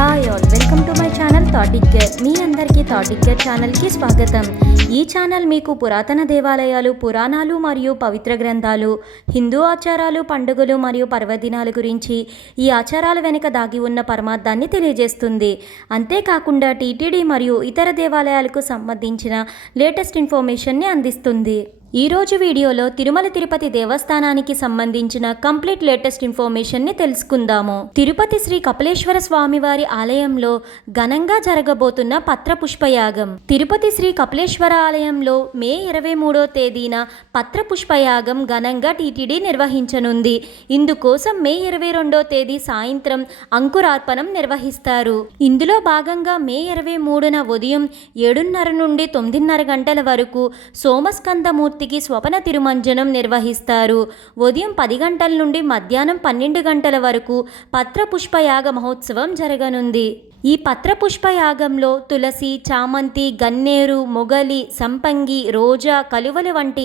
Hi all, welcome to my channel థాటిక్ గేర్. మీ అందరికీ థాటిక్ గేర్ ఛానల్కి స్వాగతం. ఈ ఛానల్ మీకు పురాతన దేవాలయాలు, పురాణాలు మరియు పవిత్ర గ్రంథాలు, హిందూ ఆచారాలు, పండుగలు మరియు పర్వదినాల గురించి, ఈ ఆచారాల వెనుక దాగి ఉన్న పరమార్థాన్ని తెలియజేస్తుంది. అంతేకాకుండా టీటీడీ మరియు ఇతర దేవాలయాలకు సంబంధించిన లేటెస్ట్ ఇన్ఫర్మేషన్ని అందిస్తుంది. ఈరోజు వీడియోలో తిరుమల తిరుపతి దేవస్థానానికి సంబంధించిన కంప్లీట్ లేటెస్ట్ ఇన్ఫర్మేషన్ని తెలుసుకుందాము. తిరుపతి శ్రీ కపిలేశ్వర స్వామివారి ఆలయంలో ఘనంగా జరగబోతున్న పత్ర పుష్పయాగం. తిరుపతి శ్రీ కపిలేశ్వర ఆలయంలో మే 23వ తేదీన పత్ర పుష్పయాగం ఘనంగా టీటీడీ నిర్వహించనుంది. ఇందుకోసం మే 22వ తేదీ సాయంత్రం అంకురార్పణం నిర్వహిస్తారు. ఇందులో భాగంగా మే 23న ఉదయం 7:30 నుండి 9:30 గంటల వరకు సోమస్కందమూర్తి స్వపన తిరుమంజనం నిర్వహిస్తారు. ఉదయం 10 గంటల నుండి మధ్యాహ్నం 12 గంటల వరకు పత్ర పుష్పయాగ మహోత్సవం జరగనుంది. ఈ పత్ర పుష్పయాగంలో తులసి, చామంతి, గన్నేరు, మొగలి, సంపంగి, రోజా, కలువలు వంటి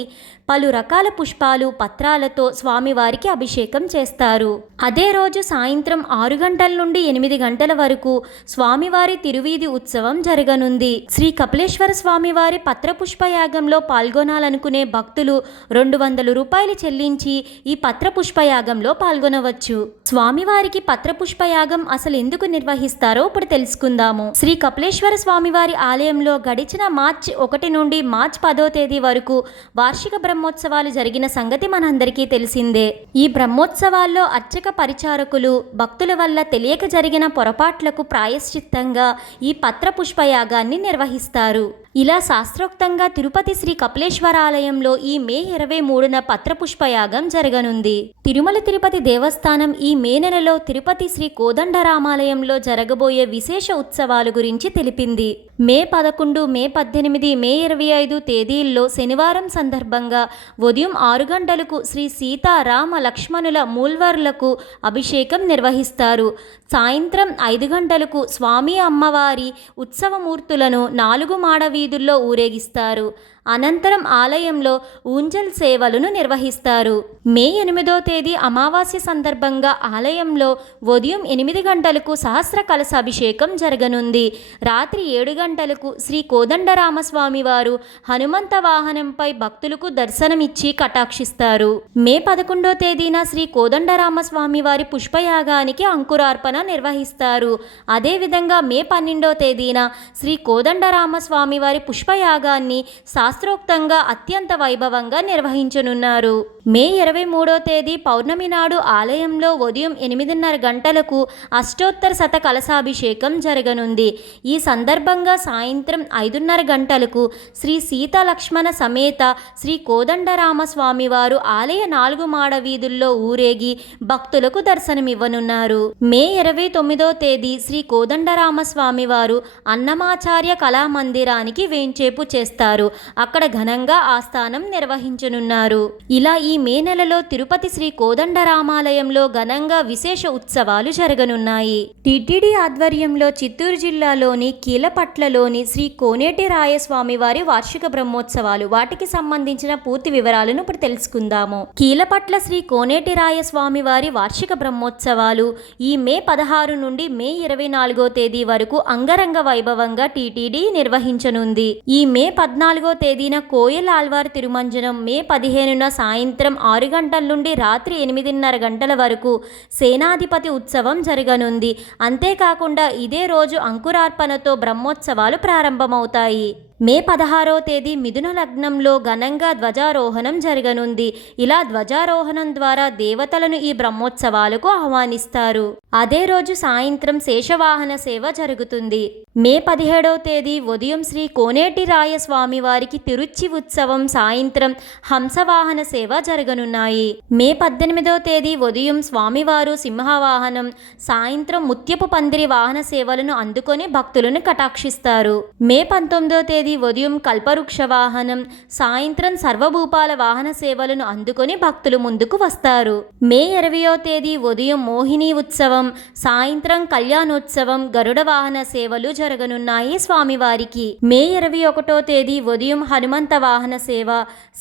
పలు రకాల పుష్పాలు, పత్రాలతో స్వామివారికి అభిషేకం చేస్తారు. అదే రోజు సాయంత్రం 6 గంటల నుండి 8 గంటల వరకు స్వామివారి తిరువీధి ఉత్సవం జరగనుంది. శ్రీ కపిలేశ్వర స్వామివారి పత్ర పుష్పయాగంలో పాల్గొనాలనుకునే భక్తులు 200 రూపాయలు చెల్లించి ఈ పత్ర పుష్పయాగంలో పాల్గొనవచ్చు. స్వామివారికి పత్ర పుష్పయాగం అసలు ఎందుకు నిర్వహిస్తారో ఇప్పుడు తెలుసుకుందాము. శ్రీ కపిలేశ్వర స్వామివారి ఆలయంలో గడిచిన మార్చి 1 నుండి మార్చి 10వ తేదీ వరకు వార్షిక బ్రహ్మోత్సవాలు జరిగిన సంగతి మనందరికీ తెలిసిందే. ఈ బ్రహ్మోత్సవాల్లో అర్చక పరిచారకులు భక్తుల వల్ల తెలియక జరిగిన పొరపాట్లకు ప్రాయశ్చిత్తంగా ఈ పత్ర పుష్పయాగాన్ని నిర్వహిస్తారు. ఇలా శాస్త్రోక్తంగా తిరుపతి శ్రీ కపిలేశ్వర ఆలయంలో ఈ మే 23న పత్ర పుష్పయాగం జరగనుంది. తిరుమల తిరుపతి దేవస్థానం ఈ మే నెలలో తిరుపతి శ్రీ కోదండరామాలయంలో జరగబోయే విశేష ఉత్సవాల గురించి తెలిపింది. మే 11, మే 18, మే 25 తేదీల్లో శనివారం సందర్భంగా ఉదయం 6 గంటలకు శ్రీ సీతా, రామ, లక్ష్మణుల మూల్వర్లకు అభిషేకం నిర్వహిస్తారు. సాయంత్రం 5 గంటలకు స్వామి అమ్మవారి ఉత్సవమూర్తులను 4 మాడ వీధుల్లో ఊరేగిస్తారు. అనంతరం ఆలయంలో ఊంజల్ సేవలను నిర్వహిస్తారు. మే 8వ తేదీ అమావాస్య సందర్భంగా ఆలయంలో ఉదయం 8 గంటలకు సహస్ర కలశాభిషేకం జరగనుంది. రాత్రి 7 గంటలకు శ్రీ కోదండరామస్వామి వారు హనుమంత వాహనంపై భక్తులకు దర్శనమిచ్చి కటాక్షిస్తారు. మే 11వ తేదీన శ్రీ కోదండరామస్వామి వారి పుష్పయాగానికి అంకురార్పణ నిర్వహిస్తారు. అదేవిధంగా మే 12వ తేదీన శ్రీ కోదండరామస్వామి వారి పుష్పయాగాన్ని శాస్త్రోక్తంగా అత్యంత వైభవంగా నిర్వహించనున్నారు. మే 23వ తేదీ పౌర్ణమి నాడు ఆలయంలో ఉదయం 8:30 గంటలకు అష్టోత్తర శత కలశాభిషేకం జరగనుంది. ఈ సందర్భంగా సాయంత్రం 5:30 గంటలకు శ్రీ సీత లక్ష్మణ సమేత శ్రీ కోదండరామస్వామి వారు ఆలయ 4 మాడ వీధుల్లో ఊరేగి భక్తులకు దర్శనమివ్వనున్నారు. మే 29వ తేదీ శ్రీ కోదండరామస్వామి వారు అన్నమాచార్య కళామందిరానికి వేంచేపు చేస్తారు. అక్కడ ఘనంగా ఆస్థానం నిర్వహించనున్నారు. ఇలా ఈ మే నెలలో తిరుపతి శ్రీ కోదండరామాలయంలో ఘనంగా విశేష ఉత్సవాలు జరగనున్నాయి. టీటీడీ ఆధ్వర్యంలో చిత్తూరు జిల్లాలోని కీలపట్లలోని శ్రీ కోనేటి రాయస్వామి వారి వార్షిక బ్రహ్మోత్సవాలు, వాటికి సంబంధించిన పూర్తి వివరాలను ఇప్పుడు తెలుసుకుందాము. కీలపట్ల శ్రీ కోనేటి రాయస్వామి వారి వార్షిక బ్రహ్మోత్సవాలు ఈ మే 16 నుండి మే 24వ తేదీ వరకు అంగరంగ వైభవంగా టీటీడీ నిర్వహించనుంది. ఈ మే 14వ తేదీన కోయల్ ఆళ్వార్ తిరుమంజనం, మే 15న సాయంత్రం 6 గంటల నుండి రాత్రి 8:30 గంటల వరకు సేనాధిపతి ఉత్సవం జరగనుంది. అంతేకాకుండా ఇదే రోజు అంకురార్పణతో బ్రహ్మోత్సవాలు ప్రారంభమవుతాయి. మే 16వ తేదీ మిథున లగ్నంలో ఘనంగా ధ్వజారోహణం జరగనుంది. ఇలా ధ్వజారోహణం ద్వారా దేవతలను ఈ బ్రహ్మోత్సవాలకు ఆహ్వానిస్తారు. అదే రోజు సాయంత్రం శేషవాహన సేవ జరుగుతుంది. మే 17వ తేదీ ఉదయం శ్రీ కోనేటి రాయస్వామి వారికి తిరుచి ఉత్సవం, సాయంత్రం హంసవాహన సేవ జరగనున్నాయి. మే 18వ తేదీ ఉదయం స్వామివారు సింహవాహనం, సాయంత్రం ముత్యపు పందిరి వాహన సేవలను అందుకొని భక్తులను కటాక్షిస్తారు. మే 19వ తేదీ తేదీ ఉదయం కల్పవృక్ష వాహనం, సాయంత్రం సర్వభూపాల వాహన సేవలను అందుకొని భక్తులు ముందుకు వస్తారు. మే 20వ తేదీ ఉదయం మోహిని ఉత్సవం, సాయంత్రం కళ్యాణోత్సవం, గరుడ వాహన సేవలు జరగనున్నాయి స్వామివారికి. మే 21వ తేదీ ఉదయం హనుమంత వాహన సేవ,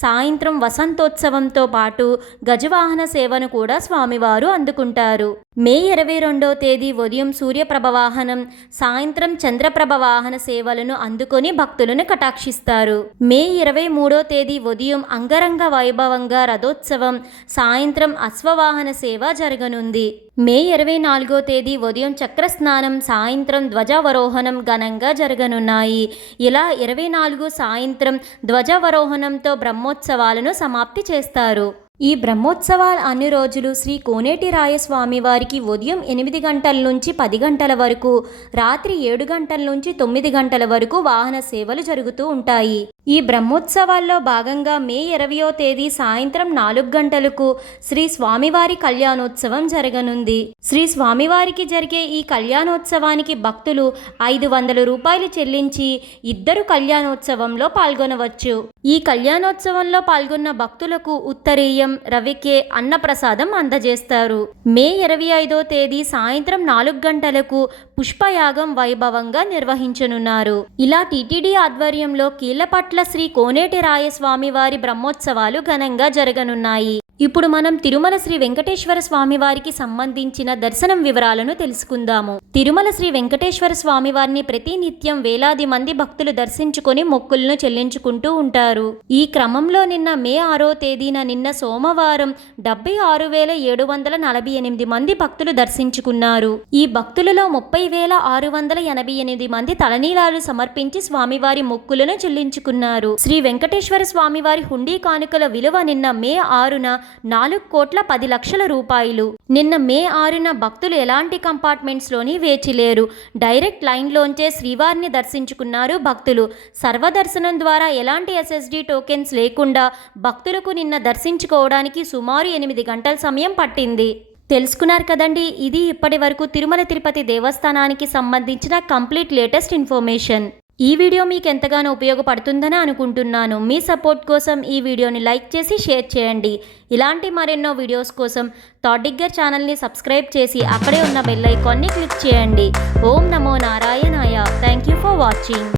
సాయంత్రం వసంతోత్సవంతో పాటు గజవాహన సేవను కూడా స్వామివారు అందుకుంటారు. మే 22వ తేదీ ఉదయం సూర్యప్రభ వాహనం, సాయంత్రం చంద్రప్రభ వాహన సేవలను అందుకొని భక్తులను కటాక్షిస్తారు. మే 23వ తేదీ ఉదయం అంగరంగ వైభవంగా రథోత్సవం, సాయంత్రం అశ్వవాహన సేవ జరగనుంది. మే 24వ తేదీ ఉదయం చక్రస్నానం, సాయంత్రం ధ్వజావరోహణం ఘనంగా జరగనున్నాయి. ఇలా 24 సాయంత్రం ధ్వజావరోహణంతో బ్రహ్మోత్సవాలను సమాప్తి చేస్తారు. ఈ బ్రహ్మోత్సవాల అన్ని రోజులు శ్రీ కోనేటి రాయస్వామి వారికి ఉదయం 8 గంటల నుంచి 10 గంటల వరకు, రాత్రి 7 గంటల నుంచి 9 గంటల వరకు వాహన సేవలు జరుగుతూ ఉంటాయి. ఈ బ్రహ్మోత్సవాల్లో భాగంగా మే 20వ తేదీ సాయంత్రం 4 గంటలకు శ్రీ స్వామివారి కళ్యాణోత్సవం జరగనుంది. శ్రీ స్వామివారికి జరిగే ఈ కళ్యాణోత్సవానికి భక్తులు 500 రూపాయలు చెల్లించి ఇద్దరు కళ్యాణోత్సవంలో పాల్గొనవచ్చు. ఈ కళ్యాణోత్సవంలో పాల్గొన్న భక్తులకు ఉత్తరీయం, రవికే, అన్నప్రసాదం అందజేస్తారు. మే 25వ తేదీ సాయంత్రం 4 గంటలకు పుష్పయాగం వైభవంగా నిర్వహించనున్నారు. ఇలా టీటీడీ ఆధ్వర్యంలో కీళ్లపట్ల శ్రీ కోనేటి రాయస్వామి వారి బ్రహ్మోత్సవాలు ఘనంగా జరగనున్నాయి. ఇప్పుడు మనం తిరుమల శ్రీ వెంకటేశ్వర స్వామి వారికి సంబంధించిన దర్శనం వివరాలను తెలుసుకుందాము. తిరుమల శ్రీ వెంకటేశ్వర స్వామి వారిని ప్రతి నిత్యం వేలాది మంది భక్తులు దర్శించుకొని మొక్కులను చెల్లించుకుంటూ ఉంటారు. ఈ క్రమంలో నిన్న మే 6వ తేదీన నిన్న సోమవారం 76,748 మంది భక్తులు దర్శించుకున్నారు. ఈ భక్తులలో 30,688 మంది తలనీలాలు సమర్పించి స్వామివారి మొక్కులను చెల్లించుకున్నారు. శ్రీ వెంకటేశ్వర స్వామివారి హుండీ కానుకల విలువ నిన్న మే 6న 4,10,00,000 రూపాయలు. నిన్న మే 6న భక్తులు ఎలాంటి కంపార్ట్మెంట్స్లోని వేచిలేరు. డైరెక్ట్ లైన్లోంచే శ్రీవారిని దర్శించుకున్నారు భక్తులు. సర్వదర్శనం ద్వారా ఎలాంటి SSD టోకెన్స్ లేకుండా భక్తులకు నిన్న దర్శించుకోవడానికి సుమారు 8 గంటల సమయం పట్టింది. తెలుసుకున్నారు కదండి, ఇది ఇప్పటి వరకు తిరుమల తిరుపతి దేవస్థానానికి సంబంధించిన కంప్లీట్ లేటెస్ట్ ఇన్ఫర్మేషన్. ఈ వీడియో మీకు ఎంతగానో ఉపయోగపడుతుందని అనుకుంటున్నాను. మీ సపోర్ట్ కోసం ఈ వీడియోని లైక్ చేసి షేర్ చేయండి. ఇలాంటి మరెన్నో వీడియోస్ కోసం థాట్ డిగ్గర్ ఛానల్ని సబ్స్క్రైబ్ చేసి అక్కడే ఉన్న బెల్ ఐకాన్ని క్లిక్ చేయండి. ఓం నమో నారాయణాయ. Thank you for watching.